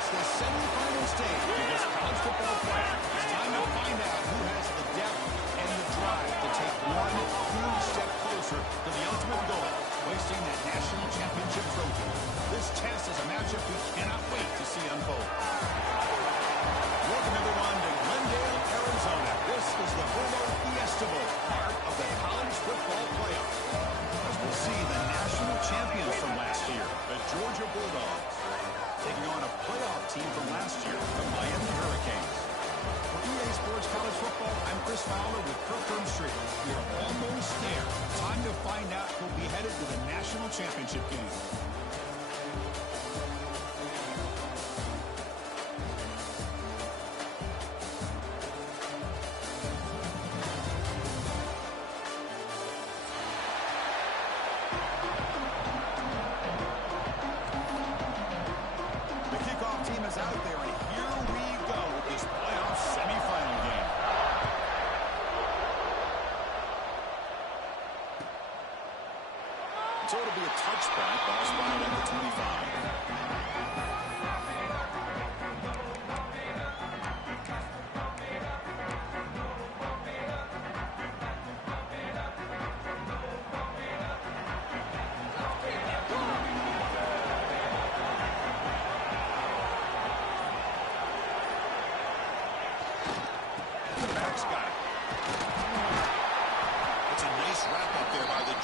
The semifinal stage of this college football playoff. It's time to find out who has the depth and the drive to take one huge step closer to the ultimate goal, hoisting that national championship trophy. This test is a matchup we cannot wait to see unfold. Welcome, everyone, to Glendale, Arizona. This is the Bolo Fiesta Bowl, part of the college football playoff. As we'll see the national champions from last year, the Georgia Bulldogs, taking on a playoff team from last year, the Miami Hurricanes. For EA Sports College Football, I'm Chris Fowler with Kirk Street. We are almost there. Time to find out who'll be headed to the national championship game. Out there, and here we go with this playoff semifinal game. So it'll be a touchback, ball spotted at the 25.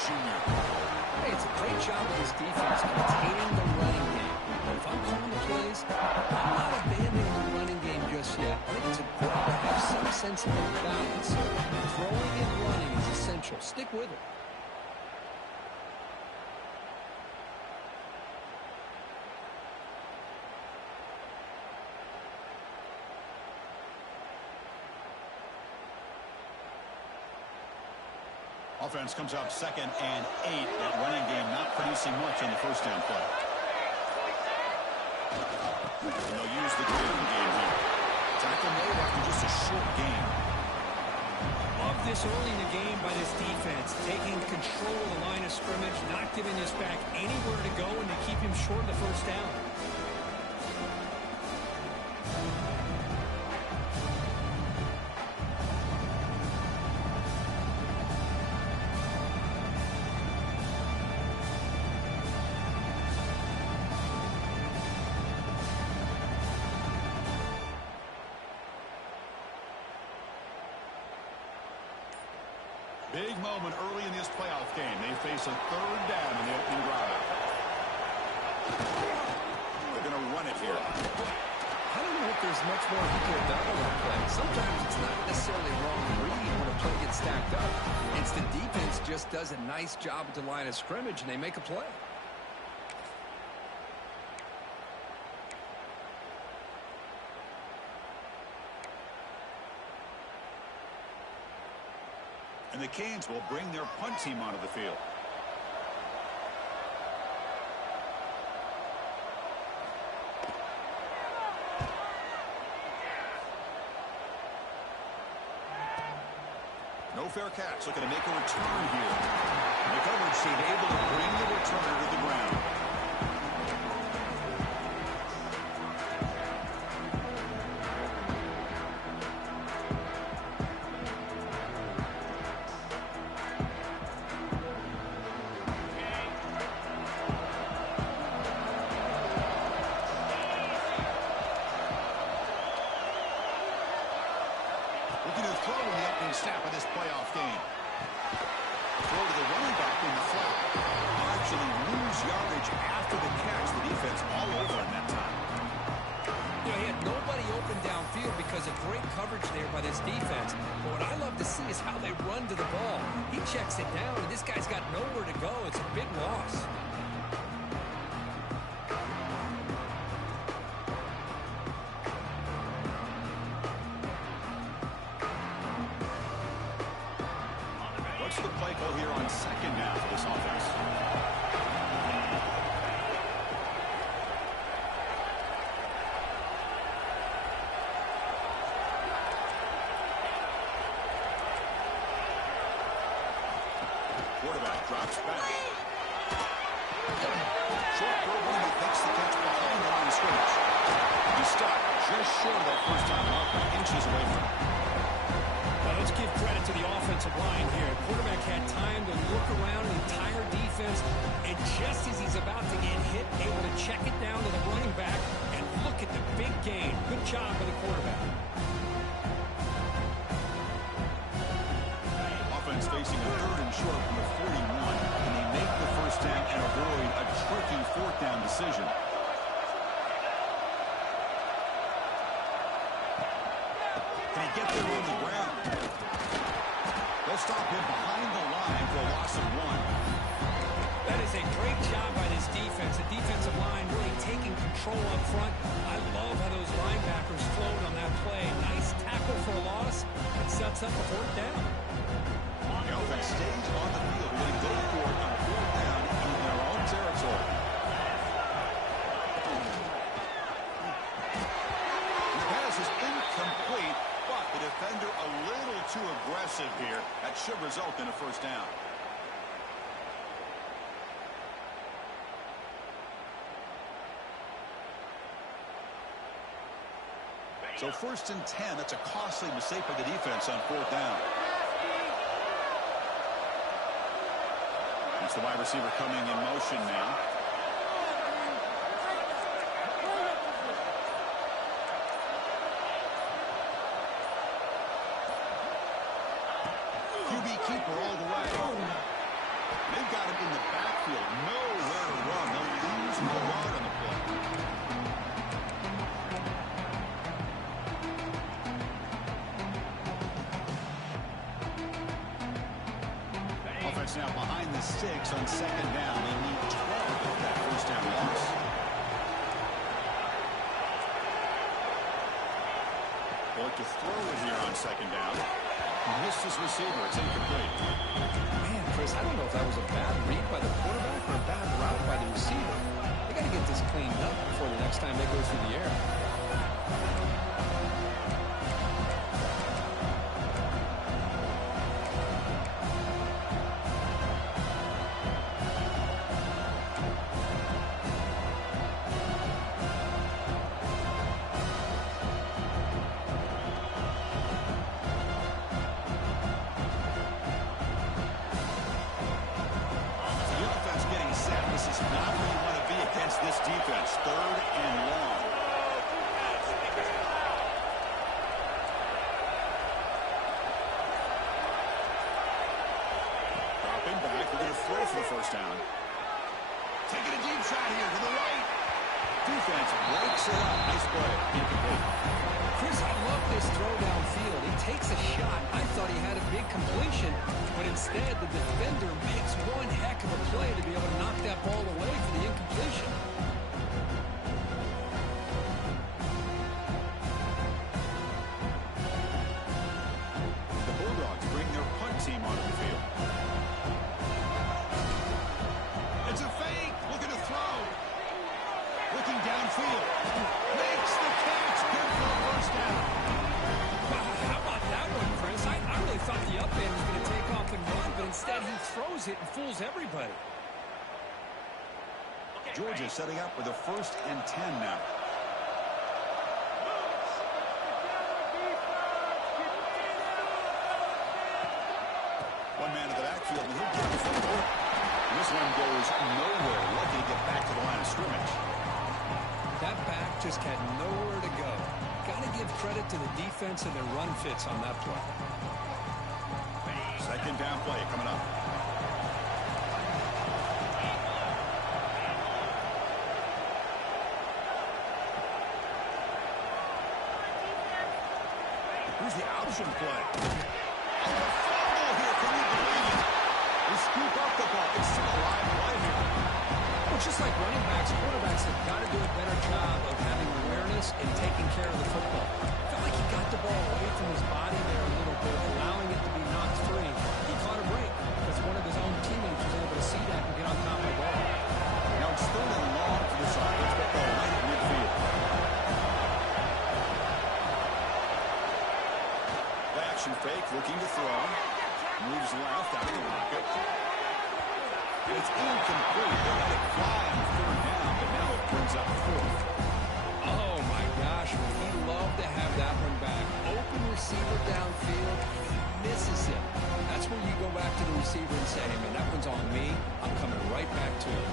Hey, it's a great job of this defense containing the running game. But if I'm calling the plays, I'm not abandoning the running game just yet. I think it's important to have some sense of balance. Throwing and running is essential. Stick with it. Offense comes out 2nd and 8. That running game not producing much on the first down play. And they'll use the ground game here. Tackle made after just a short game. Love this early in the game by this defense. Taking control of the line of scrimmage, not giving this back anywhere to go, and to keep him short of the first down. Big moment early in this playoff game. They face a 3rd down in the opening drive. They're going to run it here. I don't know if there's much more he could have done on that play. Sometimes it's not necessarily wrong read when a play gets stacked up. It's the defense just does a nice job at the line of scrimmage, and they make a play. And the Canes will bring their punt team onto the field. No fair catch. Looking to make a return here. The coverage team able to bring the returner to the ground. Looking to throw in the opening snap of this playoff game. Throw to the running back in the flat. Actually lose yardage after the catch. The defense all over him that time. You know, he had nobody open downfield because of great coverage there by this defense. But what I love to see is how they run to the ball. He checks it down, and this guy's got nowhere to go. It's a big loss. What's the play call here on second down for this offense? Quarterback drops back. Short throw, he makes the catch behind the line of scrimmage. He's stopped just short of that first time up, inches away from him. Well, let's give credit to the offensive line here. Quarterback had time to look around the entire defense, and just as he's about to get hit, able to check it down to the running back, and look at the big gain. Good job by the quarterback. Offense facing a third and short from the 41. Can they make the first down and avoid a tricky fourth down decision? Can he get there on the ground? They'll stop him behind the line for a loss of 1. That is a great job by this defense. The defensive line really taking control up front. I love how those linebackers flowed on that play. Nice tackle for a loss. It sets up a fourth down. The offense stays on the field. They go for it on fourth down in their own territory. The pass is incomplete, but the defender a little too aggressive here. That should result in a first down. So 1st and 10, that's a costly mistake by the defense on fourth down. It's the wide receiver coming in motion now. QB keeper all the way. They've got him in the backfield. Nowhere to run. They'll lose the yard on the play. Offense now behind the sticks on second down. They need 12 of that first down loss. They look to throw it here on second down. Missed his receiver. It's incomplete. Man, Chris, I don't know if that was a bad read by the quarterback or a bad route by the receiver. They got to get this cleaned up before the next time they go through the air. This defense, 3rd and long. Dropping back, we're going to throw for the first down. Taking a deep shot here to the right. Defense breaks it up. Nice play. Incomplete. Chris, I love this throw downfield. He takes a shot. I thought he had a big completion, but instead the defender makes one heck of a play to be able to knock that ball away for the incompletion. The Bulldogs bring their punt team onto the field. It's a fake. Looking to throw. Looking downfield. Makes the catch. Good for a first down. How about that one, Chris? I really thought the up end was going to it and fools everybody. Georgia setting up with a 1st and 10 now. One man to the backfield, and he'll get the football. This one goes nowhere. Lucky to get back to the line of scrimmage. That back just had nowhere to go. Got to give credit to the defense and their run fits on that play. 2nd down play coming up. Here's the option play. Oh, a fumble here. Can you believe it? They scoop up the ball. It's still a live play here. Well, just like running backs, quarterbacks have got to do a better job of having awareness and taking care of the football. Felt like he got the ball away from his body there a little bit, allowing it to be knocked free. He caught a break because one of his own teammates was able to see that and get on top of the ball. Now it's 3rd and long for this offense. Football right at midfield. Play action fake, looking to throw. Moves left out of the pocket. And it's incomplete. They let it fly on 3rd down, but now it brings up 4th. Oh, my gosh, would he love to have that one back. Open receiver downfield, he misses it. That's where you go back to the receiver and say, hey, man, that one's on me. I'm coming right back to it.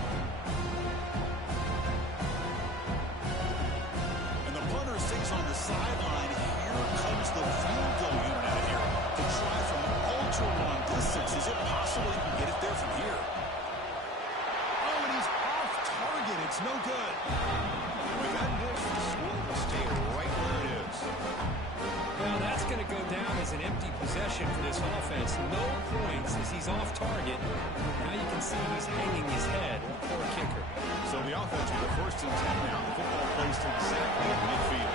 And the punter stays on the sideline. Here comes the field goal unit out here to try from an ultra-long distance. Is it possible he can get it there from here? Oh, and he's off target. It's no good. With that miss, the score will stay right where it is. Well, that's going to go down as an empty possession for this offense. No points as he's off target. Now you can see he's hanging his head. Poor kicker. So the offense with a 1st and 10 now. The football placed exactly at midfield.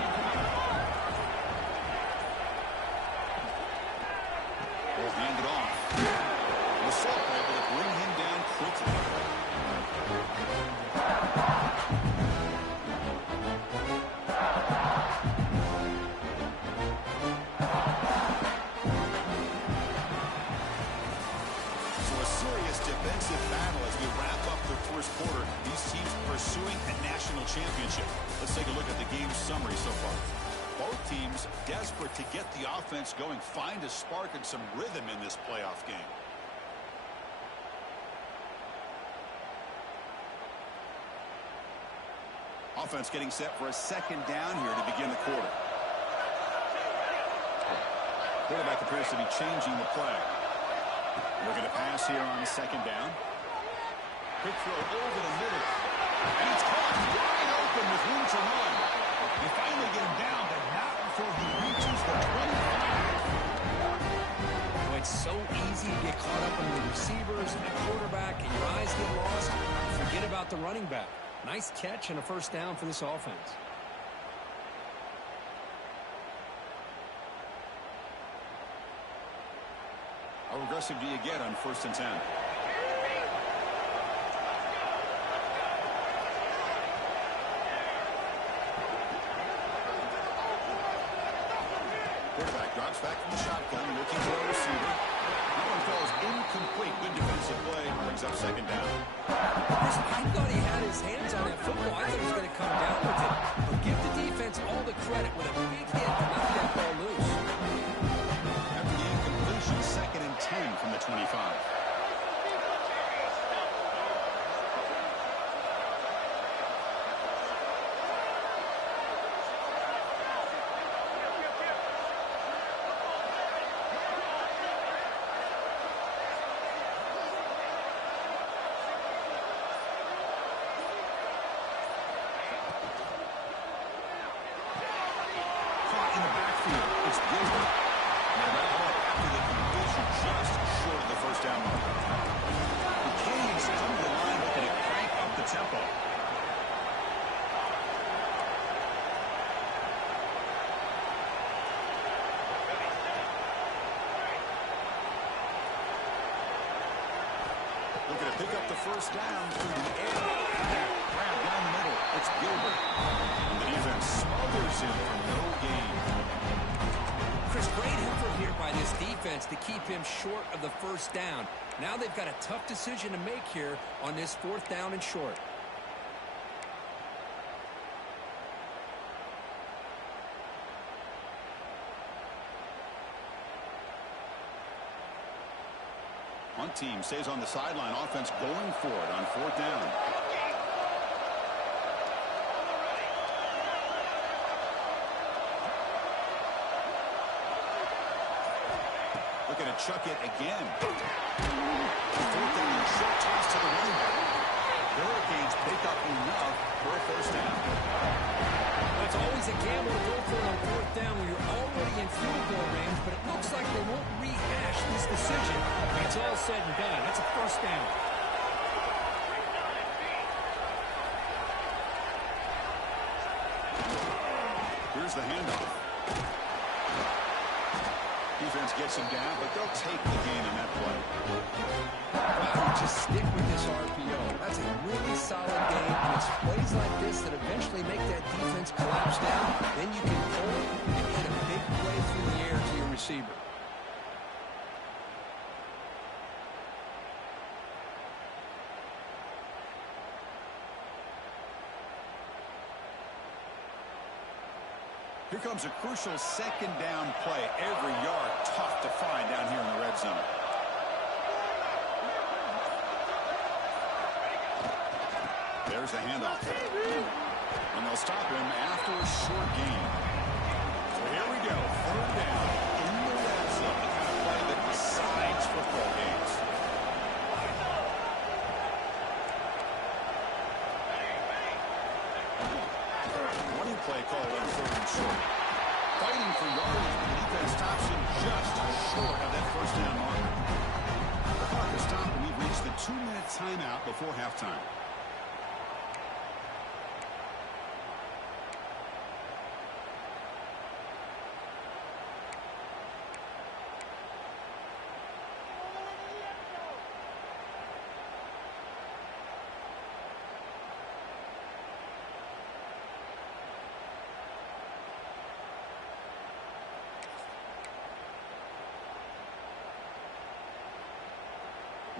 Well, handed off. The Salt were able to bring him down quickly. Defensive battle as we wrap up the 1st quarter. These teams pursuing a national championship. Let's take a look at the game summary so far. Both teams desperate to get the offense going, find a spark and some rhythm in this playoff game. Offense getting set for a 2nd down here to begin the quarter. Quarterback appears to be changing the play. Looking to pass here on 2nd down. Quick throw over the middle. And it's caught wide open with room to run. You finally get him down, but not before he reaches the 25. Well, it's so easy to get caught up in the receivers and the quarterback, and your eyes get lost. Forget about the running back. Nice catch and a 1st down for this offense. How aggressive do you get on 1st and 10? Quarterback drops back from the shotgun, looking for a receiver. That one falls incomplete. Good defensive play. Brings up 2nd down. I thought he had his hands on that football. I thought he was going to come down with it. But give the defense all the credit with a big hit to knock that ball loose. After the incompletion, 2nd and 10 from the 25. In the backfield, it's Gilbert. Now that ball after the completion just short of the 1st down mark. The Canes come to the line looking to crank up the tempo. Looking to pick up the 1st down through the air. Grab down the middle. It's Gilbert. And the defense smothers him for no gain. Chris, great effort here by this defense to keep him short of the first down. Now they've got a tough decision to make here on this 4th down and short. One team stays on the sideline. Offense going for it on 4th down. Looking to chuck it again. 4th down and short toss to the running back. The Hurricanes pick up enough for a 1st down. It's always a gamble to go for it on 4th down when you're already in field goal range, but it looks like they won't rehash this decision when it's all said and done. That's a 1st down. Here's the handoff. Defense gets him down, but they'll take the gain in that play. Wow, just stick with this RPO. That's a really solid game, and it's plays like this that eventually make that defense collapse down. Then you can pull it and hit a big play through the air to your receiver. Here comes a crucial 2nd down play. Every yard tough to find down here in the red zone. There's the handoff. And they'll stop him after a short gain. So here we go. 3rd down in the red zone. The kind of play that decides football games. Running play called on 3rd and short. Fighting for yards. The defense stops him just short of that 1st down marker. The clock is stopped, and we've reached the 2-minute timeout before halftime.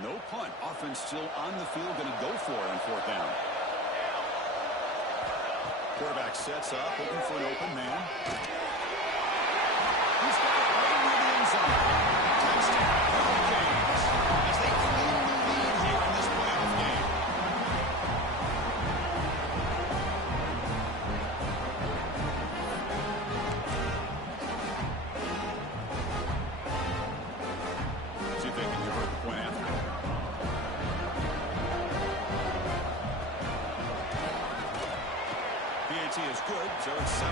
No punt. Offense still on the field, going to go for it on 4th down. Quarterback sets up, looking for an open man. He's got it right near the end zone. Touchdown, Hurricanes, as they claim the lead here in this playoff game. See if they can convert the point after. PAT is good, so it's 7-0.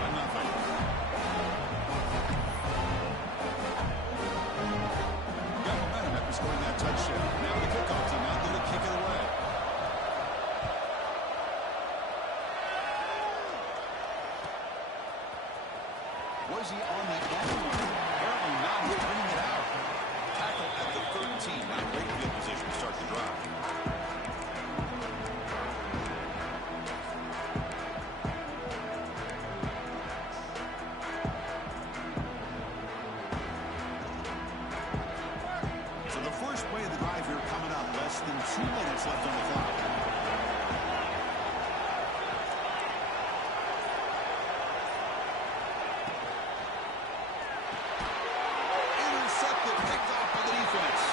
Got momentum after scoring that touchdown. Now the kickoff team out there to kick it away. Was he on the end line? Apparently not. He's bringing it out. Tackle at the 13. Not great field position to start the drive. So the first play of the drive here coming up. Less than 2 minutes left on the clock. Intercepted, picked off by the defense.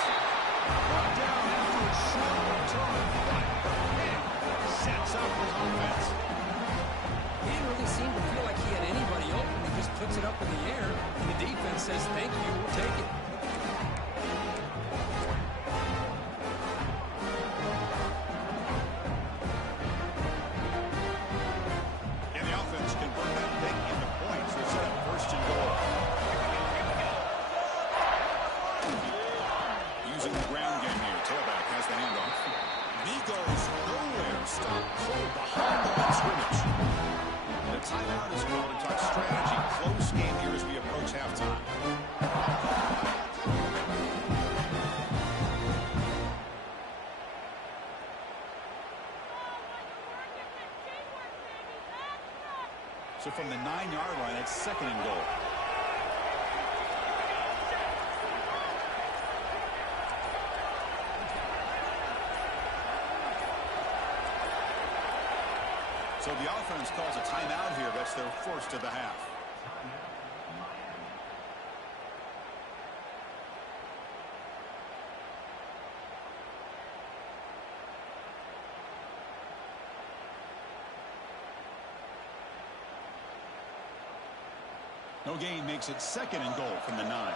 Brought down after a short return, but sets up his offense. He didn't really seem to feel like he had anybody open. He just puts it up in the air, and the defense says, thank you, we'll take it. And the offense convert that thing into points. They set up 1st and goal. Using the ground game here. Tailback has the handoff. He goes nowhere. Stop cold behind the line scrimmage. The timeout is called to talk strategy. Close game here as we approach halftime. So from the 9-yard line, it's 2nd and goal. So the offense calls a timeout here. That's their first of the half. No gain makes it 2nd and goal from the 9.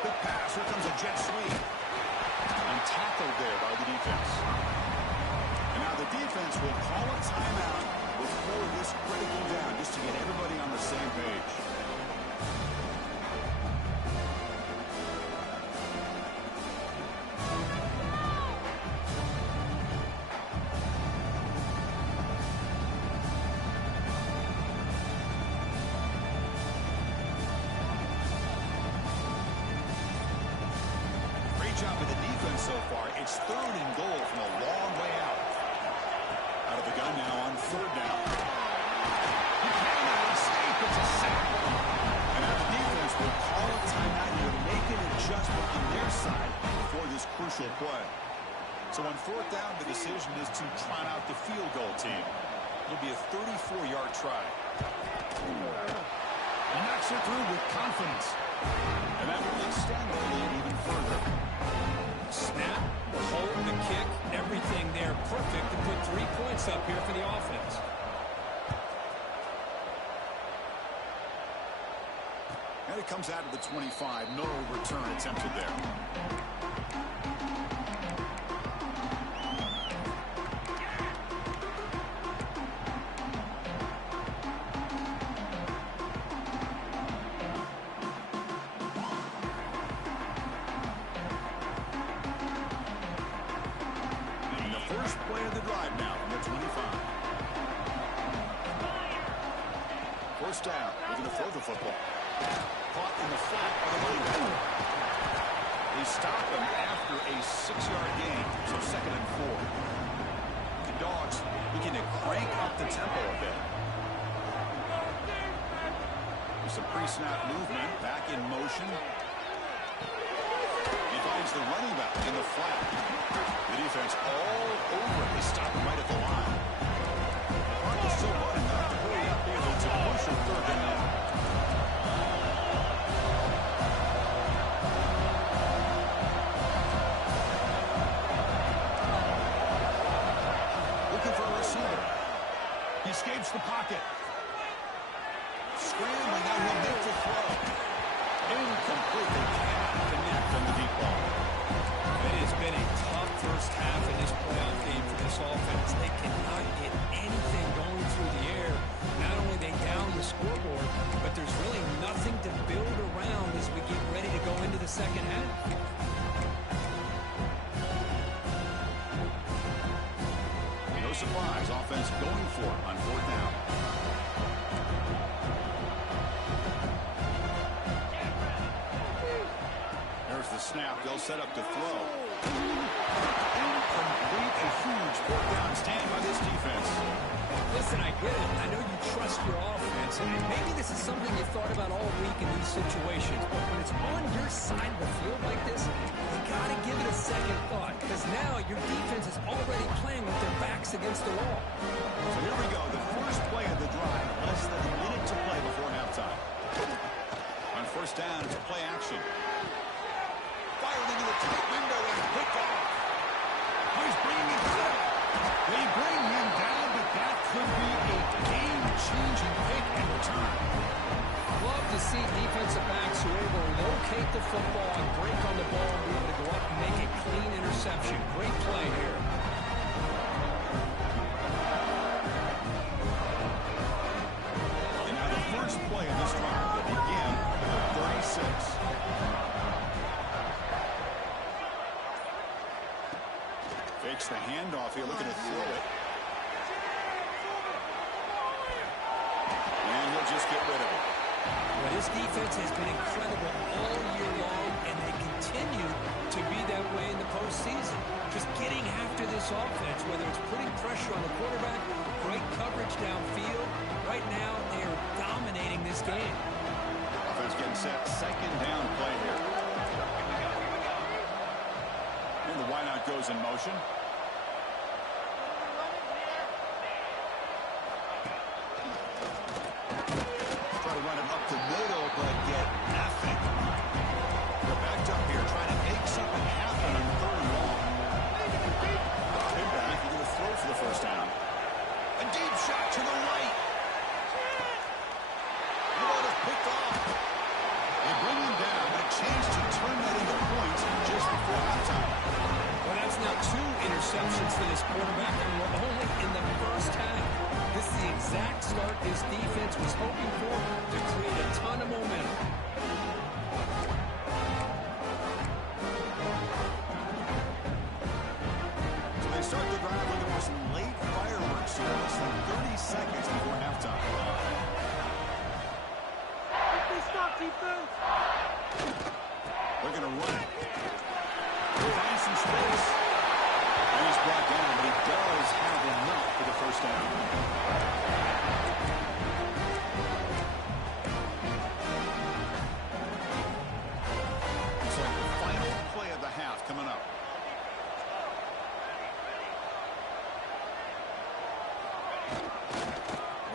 Quick pass. Here comes a jet sweep. And tackled there by the defense. And now the defense will call a timeout before this critical down, just to get everybody on the same page. Job of the defense so far. It's 3rd and goal from a long way out. Out of the gun now on 3rd down. He cannot escape. It's a sack. And now the defense will call a timeout here, make an adjustment on their side for this crucial play. So on 4th down, the decision is to trot out the field goal team. It'll be a 34-yard try. He knocks it through with confidence. And that will extend the lead even further. Snap, hold, the kick, everything there perfect to put 3 points up here for the offense. And it comes out of the 25. No return attempted there. First play of the drive now from the 25. First down. Looking to throw the football. Caught in the flat by the running back. They stop him after a 6-yard gain. So 2nd and 4. The Dogs looking to crank up the tempo a bit. There's some pre-snap movement. Back in motion. He finds the running back in the flat. The defense all over it. They stop him right at the line. Clark is still running. They'll have to hurry up here. It's a crucial 3rd and long. Looking for a receiver. He escapes the pocket. Scrambling. Now he'll make the throw. Incomplete. They cannot connect on the deep ball. It has been a tough first half in this playoff game for this offense. They cannot get anything going through the air. Not only they down the scoreboard, but there's really nothing to build around as we get ready to go into the second half. No surprise, offense going for it on 4th down. There's the snap. They'll set up to throw. Incomplete. A huge 4th down stand by this defense. Listen, I get it. I know you trust your offense, and maybe this is something you thought about all week in these situations, but when it's on your side of the field like this, you got to give it a second thought, because now your defense is already playing with their backs against the wall. So here we go. The first play of the drive. Less than a minute to play before halftime. On 1st down, it's a play action. Fired into the tight window and picked off. He's bringing it down. They bring him down, but that could be a game-changing pick and return. Love to see defensive backs who are able to locate the football and break on the ball and be able to go up and make a clean interception. Great play here. And now the first play of this drive will begin at 36. Fakes the handoff here, looking to throw it. And he'll just get rid of it. Well, this defense has been incredible all year long, and they continue to be that way in the postseason. Just getting after this offense, whether it's putting pressure on the quarterback, great coverage downfield. Right now, they are dominating this game. Offense getting set. 2nd down play here. it goes in motion. Try to run it up the middle, but get nothing. They're backed up here, trying to make something happen on 3rd and long. Him back, he did a throw for the first down. A deep shot to the right. The ball is picked off. They bring him down, a chance to turn that into points just before halftime. Well, that's now 2 interceptions for this quarterback, and we're only in the first half. This is the exact start this defense was hoping for to create a ton of momentum. So they start the drive looking for some late fireworks here, less than 30 seconds before halftime. They're going to run it. They find some space. And he's brought down, but he does have enough for the first down. Looks like the final play of the half coming up.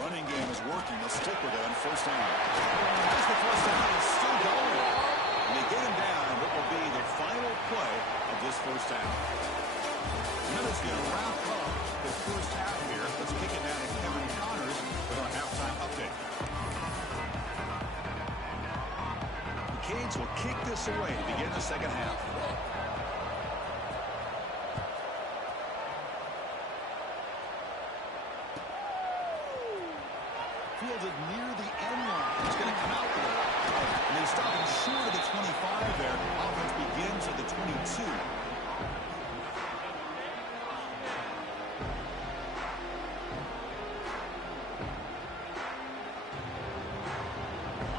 Running game is working. They'll stick with it on first down. There's the first down. It's still going. And they get him down on what will be the final play of this first half. Minutes going to wrap up the first half here. Let's kick it down to Kevin Connors with our halftime update. The Canes will kick this away to begin the second half. Fielded near the end line. He's going to come out with it. And they stop him short of the 25 there. Offense begins at the 22.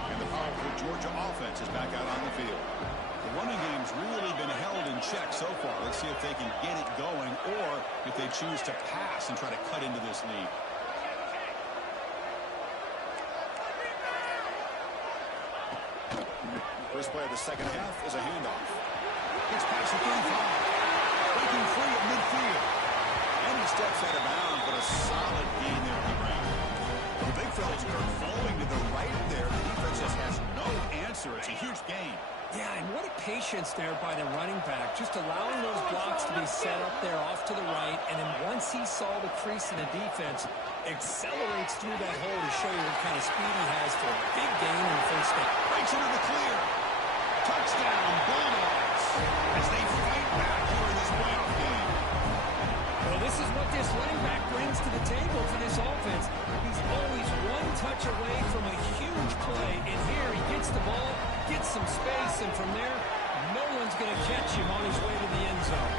And the powerful Georgia offense is back out on the field. The running game's really been held in check so far. Let's see if they can get it going or if they choose to pass and try to cut into this lead. First play of the second half is a handoff. Gets past the 35. Breaking free at midfield. And he steps out of bounds, but a solid gain there on the ground. The big fellas are falling to the right there. The defense just has no answer. It's a huge gain. Yeah, and what a patience there by the running back, just allowing those blocks to be set up there off to the right, and then once he saw the crease in the defense, accelerates through that hole to show you what kind of speed he has for a big gain in the first step. Breaks into the clear. Touchdown, Bulldogs, as they fight back here in this playoff game. Well, this is what this running back brings to the table for this offense. He's always one touch away from a huge play, and here he gets the ball, gets some space, and from there, no one's going to catch him on his way to the end zone.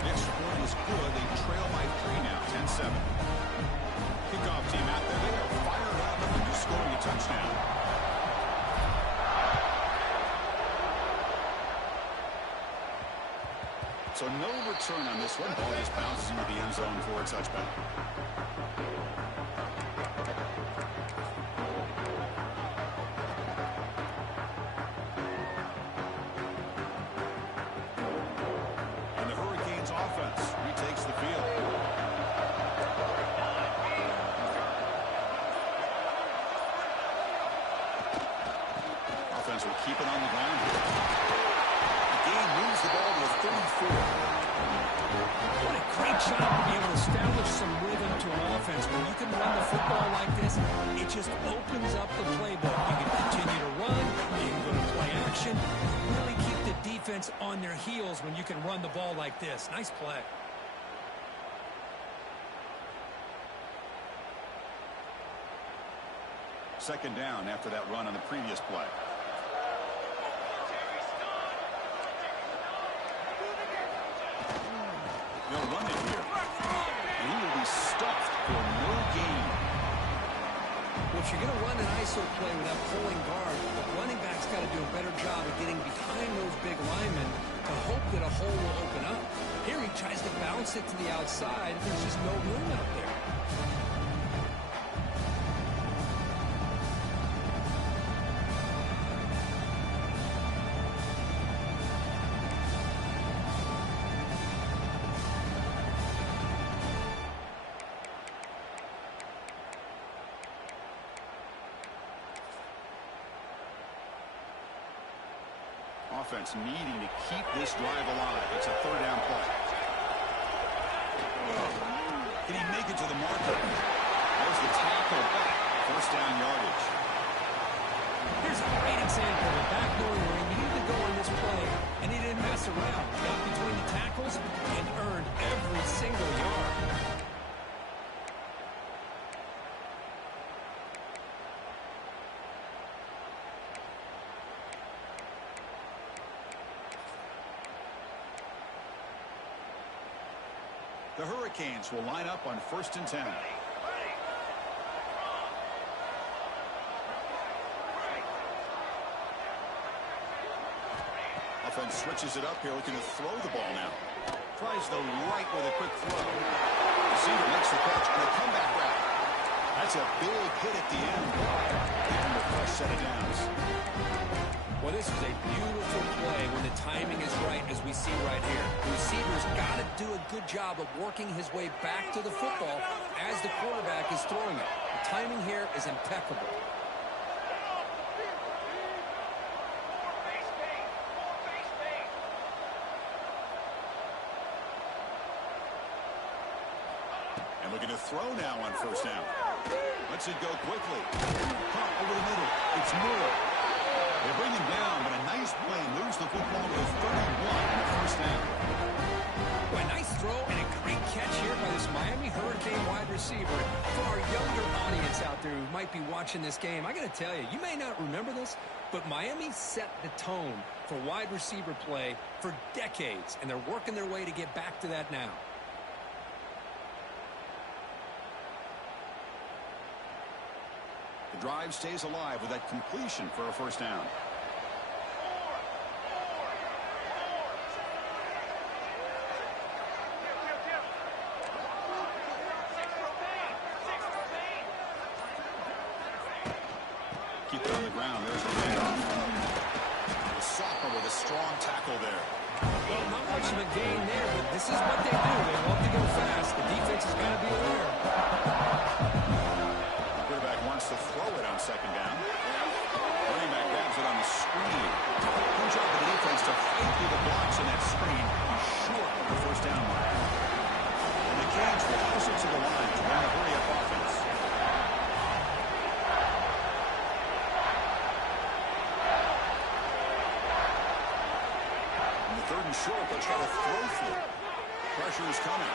The extra point is good. They trail by 3 now, 10-7. Kickoff team out there. They are fired up after scoring a touchdown. So no return on this one. Ball just bounces into the end zone for a touchback. And the Hurricanes offense retakes the field. Offense will keep it on the ground here. Moves the ball to the 34. What a great job to be able to establish some rhythm to an offense. When you can run the football like this, it just opens up the playbook. You can continue to run, you can go to play action, really keep the defense on their heels when you can run the ball like this. Nice play. Second down after that run on the previous play. They'll run it here. And he will be stuffed for no gain. Well, if you're going to run an ISO play without pulling guard, the running back's got to do a better job of getting behind those big linemen to hope that a hole will open up. Here he tries to bounce it to the outside. There's just no room out there. offense needing to keep this drive alive. It's a third down play. Can he make it to the marker? There's the tackle back. First down yardage. Here's a great example of back knowing where he needed to go on this play, and he didn't mess around. He got between the tackles and earned every single yard. The Hurricanes will line up on 1st and 10. Offense switches it up here, looking to throw the ball now. Tries the right with a quick throw. Receiver makes the catch and a comeback route. That's a big hit at the end. And a fresh set of downs. Well, this is a beautiful play when the timing is right, as we see right here. The receiver's got to do a good job of working his way back to the football as the quarterback is throwing it. The timing here is impeccable. And looking to throw now on 1st down. Lets it go quickly. Pump over the middle. It's Moore. They bring him down, but a nice play moves the football to 31 on 1st down. Well, a nice throw and a great catch here by this Miami Hurricane wide receiver. For our younger audience out there who might be watching this game, I got to tell you, you may not remember this, but Miami set the tone for wide receiver play for decades, and they're working their way to get back to that now. The drive stays alive with that completion for a 1st down. Keep it on the ground. There's the handoff. The sophomore with a strong tackle there. Well, not much of a gain there, but this is what they do. They love to go fast. The defense has got to be aware. To throw it on 2nd down. Running back grabs it on the screen. Good job of the defense to fight through the blocks in that screen. He's short of the 1st down line. And the Canes will push it to the line to run a hurry-up offense. And the 3rd and short, they'll try to throw through. Pressure is coming.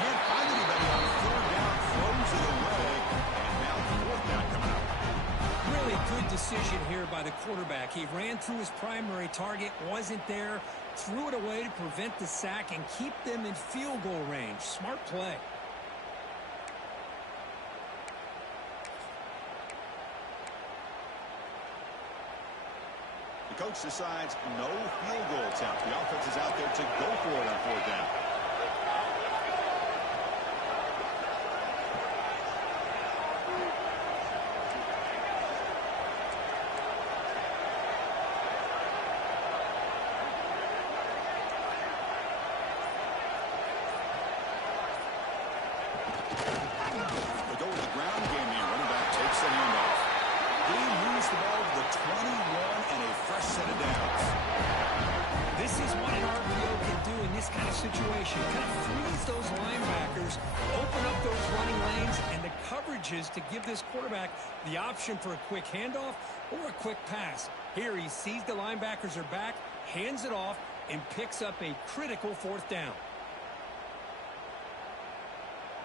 Can't find anybody on 3rd down. Throws it away. Really good decision here by the quarterback. He ran through his primary target, wasn't there, threw it away to prevent the sack and keep them in field goal range. Smart play. The coach decides no field goal attempt. The offense is out there to go for it on 4th down. To give this quarterback the option for a quick handoff or a quick pass. Here he sees the linebackers are back, hands it off, and picks up a critical 4th down.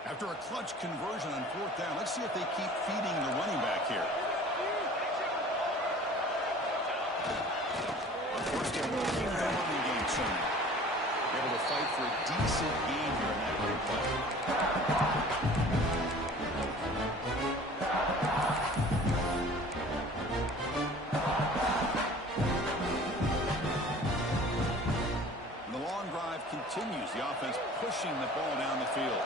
After a clutch conversion on 4th down, let's see if they keep feeding the running back here. On 1st down, the running game soon. Able to fight for a decent gain here in that great play. Continues the offense pushing the ball down the field.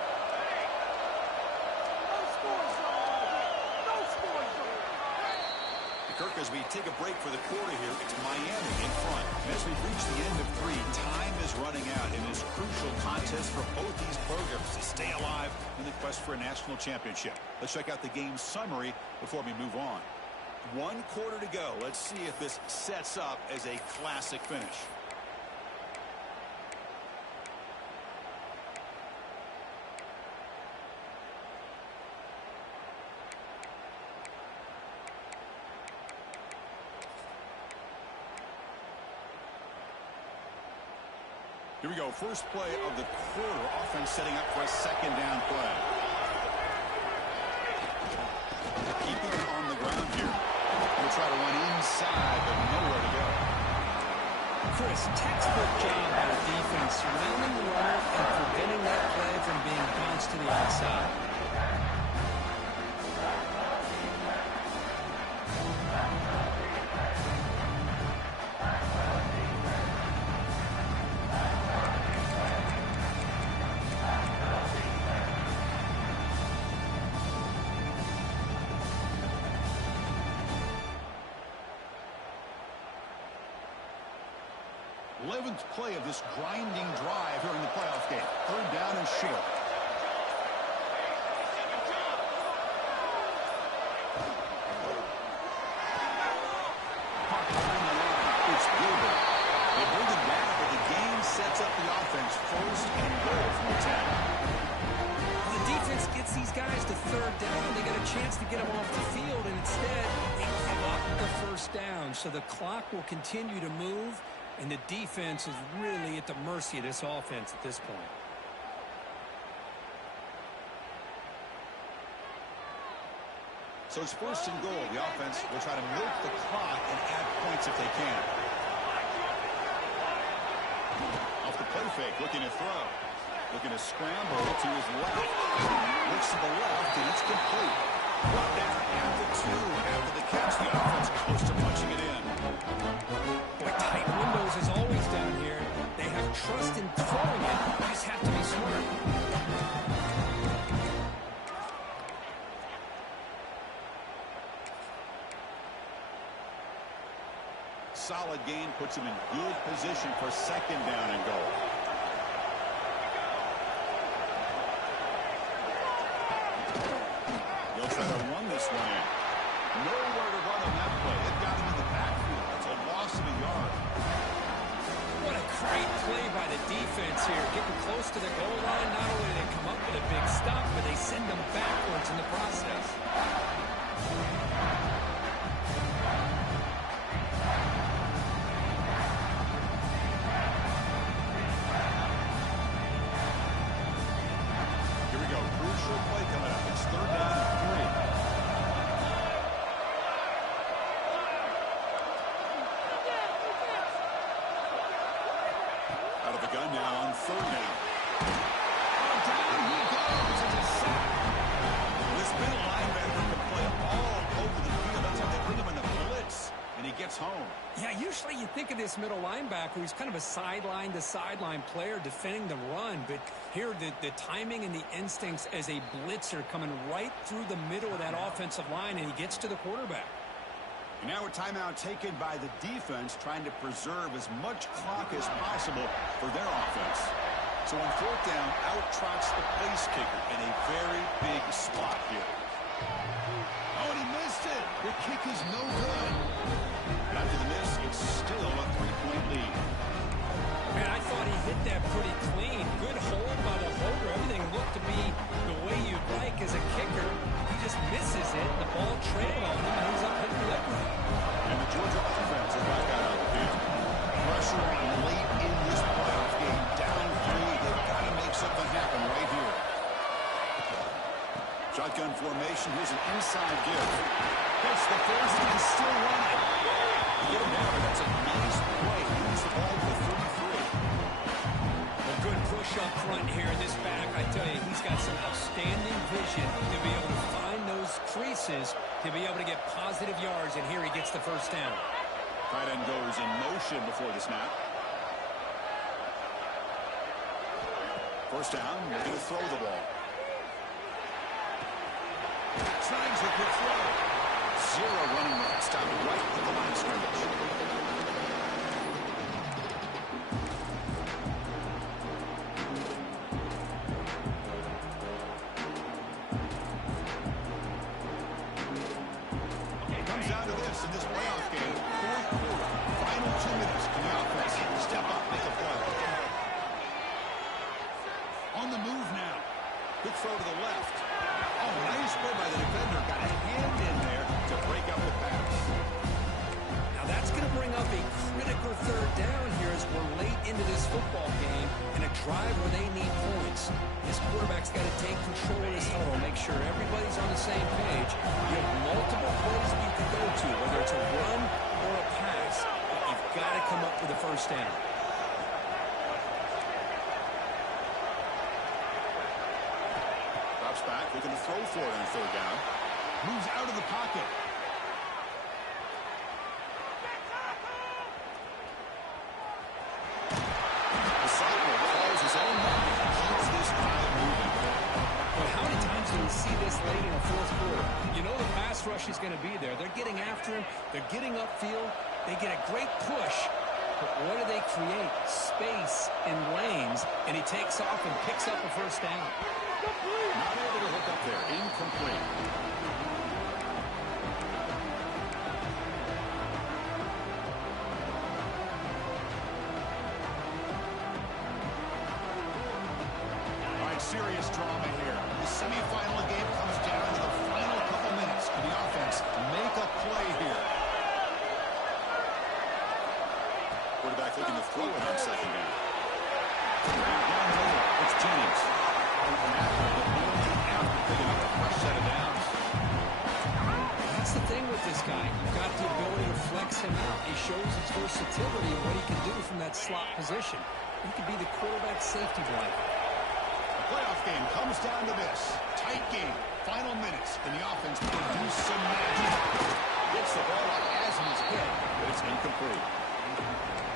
Kirk, as we take a break for the quarter here, it's Miami in front. And as we reach the end of 3, time is running out in this crucial contest for both these programs to stay alive in the quest for a national championship. Let's check out the game summary before we move on. 1 quarter to go. Let's see if this sets up as a classic finish. Here we go. First play of the quarter. Offense setting up for a second down play. Keeping it on the ground here. We'll try to run inside, but nowhere to go. Chris, textbook job by the defense, surrounding the runner and preventing that play from being bounced to the outside. Play of this grinding drive here in the playoff game. Third down and short. It's Gilbert. They bring it down, but the game sets up the offense. First and goal from the 10. Well, the defense gets these guys to third down. They get a chance to get them off the field, and instead they give up the first down. So the clock will continue to move. And the defense is really at the mercy of this offense at this point. So it's first and goal. The offense will try to milk the clock and add points if they can. Off the play fake, looking to throw. Looking to scramble to his left. Looks to the left, and it's complete. Brought down at the 2 after the catch. The offense close to punching it in. Boy, tight windows as always down here. They have trust in throwing it. You just have to be smart. Solid gain puts him in good position for second down and goal. They'll try to run this one in. Nowhere to run on that play. They've got him in the backfield. It's a loss of a yard. What a great play by the defense here. Getting close to the goal line. Not only do they come up with a big stop, but they send them backwards in the process. Here we go. Crucial play coming up. It's third down and 3. Out of the gun now on third down. Down he goes. It's a sack. This middle linebacker can play all over the field. That's how they bring him in a blitz, and he gets home. Yeah, usually you think of this middle linebacker. He's kind of a sideline-to-sideline player defending the run. But here, the timing and the instincts as a blitzer coming right through the middle of that offensive line, and he gets to the quarterback. And now a timeout taken by the defense, trying to preserve as much clock as possible for their offense. So on fourth down, out trots the place kicker in a very big spot here. Oh, and he missed it. The kick is no good. And after the miss, it's still a 3-point lead. Man, I thought he hit that pretty clean. Good hold by the holder. Everything looked to be the way you'd like as a kicker. He just misses it. The ball trailed on him, and he's up hitting the leg. And the Georgia offense is back out on the field. Pressure on late in this playoff game. Down 3. They've got to make something happen right here. Shotgun formation. Here's an inside give. Gets the first and still running. Get him down. That's a nice play. Moves the ball to the 33. A good push up front here in this back. I tell you, he's got some outstanding vision to be able to find those creases to be able to get positive yards, and here he gets the first down. Tight end goes in motion before the snap. First down, they're going to throw the ball. Tries a quick throw. 0 running room. Stop right at the line of scrimmage. Comes down to the this in this playoff game. Fourth quarter, final 2 minutes. Can the offense step up, make a play? On the move now. Good throw to the left. Oh, nice play by the defender. Got a hand in there to break up the pass. Now that's going to bring up a critical third down here as we're late into this football game in a drive where they need points. This quarterback's got to take control of this huddle, make sure everybody's on the same page. You have multiple plays that you can go to, whether it's a run or a pass. But you've got to come up with a first down. Drops back, looking to throw for it on third down. Moves out of the pocket. The sophomore calls his own number. Keeps this drive moving. But how many times do we see this late in the fourth quarter? You know the pass rush is going to be there. They're getting after him. They're getting upfield. They get a great push. But what do they create? Space and lanes. And he takes off and picks up a first down. Not able to hook up there. Incomplete. All right, serious drama here. The semifinal game comes down to the final couple minutes. Can the offense make a play here? Quarterback looking to throw it on second down. It's James. That's the thing with this guy. You've got the ability to flex him out. He shows his versatility and what he can do from that slot position. He could be the quarterback safety blanket. The playoff game comes down to this. Tight game. Final minutes. Can the offense produce some magic? Gets the ball out as he's hit, but it's incomplete.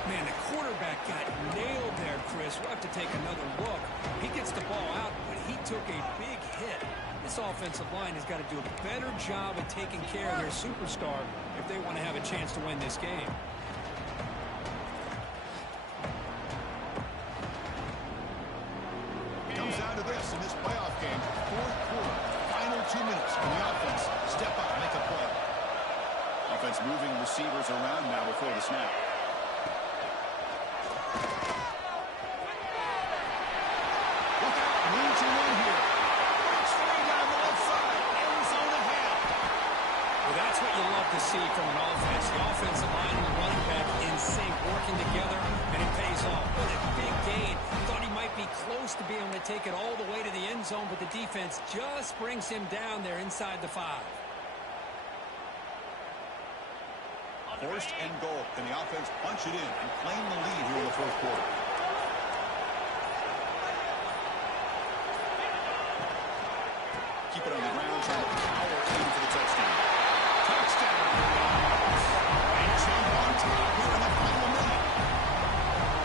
Man, the quarterback got nailed there, Chris. We'll have to take another look. He gets the ball out, but he took a big hit. This offensive line has got to do a better job of taking care of their superstar if they want to have a chance to win this game. Comes down to this in this playoff game. Fourth quarter, final 2 minutes. Can the offense step up, make a play? Offense moving receivers around now before the snap. To see from an offense. The offensive line and the running back in sync, working together, and it pays off. What a big gain. Thought he might be close to being able to take it all the way to the end zone, but the defense just brings him down there inside the 5. First and goal. Can the offense punch it in and claim the lead here in the fourth quarter? Keep it on the ground, trying to power in for the touchdown. Touchdown! And jump on top here in the final minute.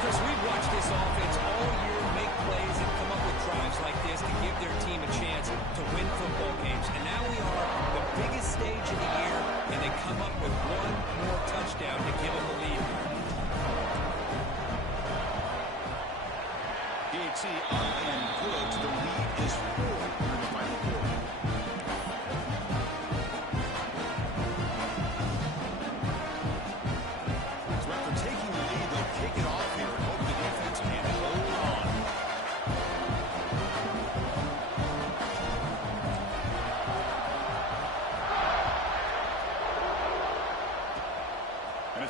Chris, we've watched this offense all year make plays and come up with drives like this to give their team a chance to win football games. And now we are the biggest stage of the year, and they come up with one more touchdown to give them the lead. PAT up and good. The lead is 4 here in the final quarter.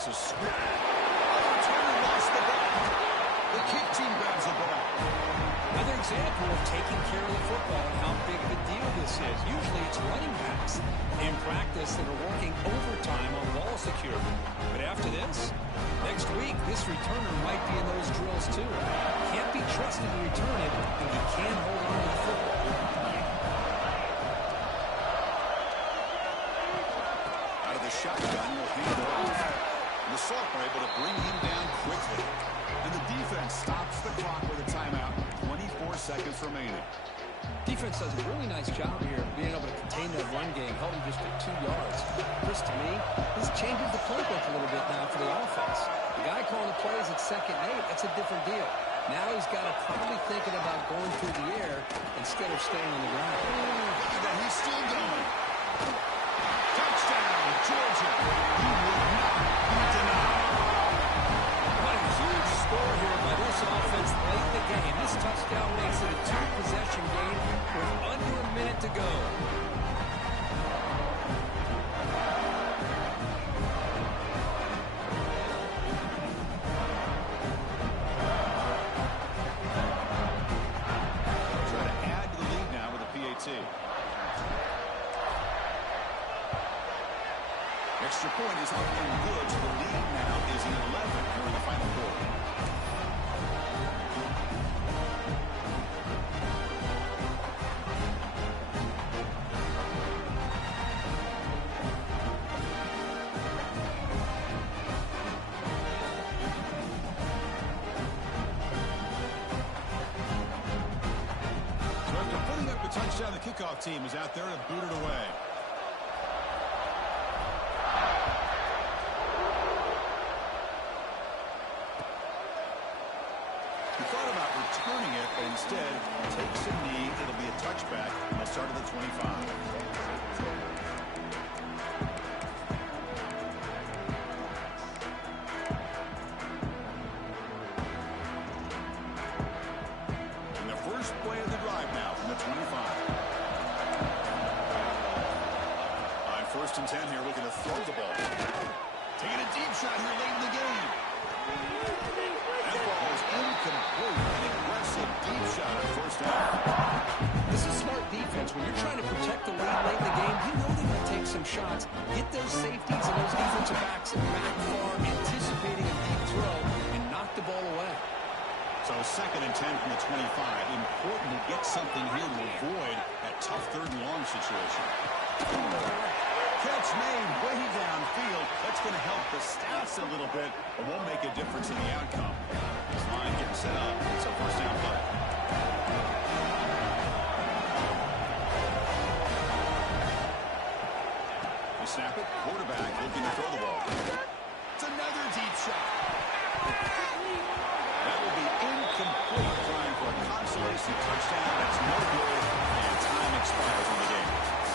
It's a screen. Turner lost the ball. The kick team grabs the ball. Another example of taking care of the football and how big of a deal this is. Usually it's running backs in practice that are working overtime on ball security. But after this, next week, this returner might be in those drills too. Can't be trusted to return it, and he can't hold on to the football. Out of the shotgun, will hand it off. The Salk are able to bring him down quickly. And the defense stops the clock with a timeout. 24 seconds remaining. Defense does a really nice job here of being able to contain that run game, held him just at 2 yards. Chris, to me, this changes the playbook a little bit now for the offense. The guy calling the plays at 2nd and 8, that's a different deal. Now he's got to probably thinking about going through the air instead of staying on the ground. Look at that, he's still going. Touchdown, Georgia. Extra point is up and good, so the lead now is 11 here in the final quarter. So after putting up a touchdown, the kickoff team is out there to boot it away. He thought about returning it, but instead takes a knee. It'll be a touchback, and they'll start at the 25. And the first play of the drive now from the 25. On 1st and 10 here, looking to throw the ball. Taking a deep shot here late in the game. That ball is incomplete. An aggressive deep shot on 1st down. This is smart defense. When you're trying to protect the lead late in the game, you know they're going to take some shots. Get those safeties and those defensive backs back far, anticipating a deep throw, and knock the ball away. So 2nd and 10 from the 25. Important to get something here to avoid that tough 3rd and long situation. Catch made way downfield. That's going to help the stats a little bit, but won't make a difference in the outcome. This line getting set up. It's a 1st down play. They snap it. Quarterback looking to throw the ball. It's another deep shot. That will be incomplete, trying for a consolation touchdown. That's no good, and time expires in the game.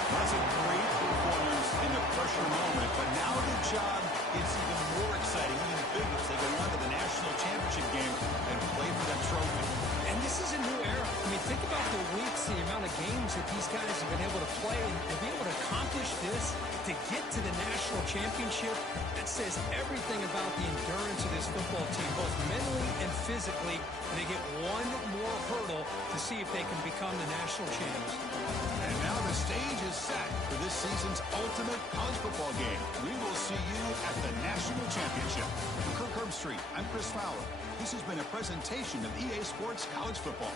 That's a great performance in the pressure moment, but now the job is even more exciting, even bigger, as they go on to the national championship game and play for that trophy. And this is a new era. I mean, think about the weeks, the amount of games that these guys have been able to play, and to be able to accomplish this, to get to the national championship, that says everything about the endurance of this football team, both mentally and physically. They get one more hurdle to see if they can become the national champs. And now the stage is set for this season's ultimate college football game. We will see you at the national championship. For Kirk Herbstreit, I'm Chris Fowler. This has been a presentation of EA Sports College Football.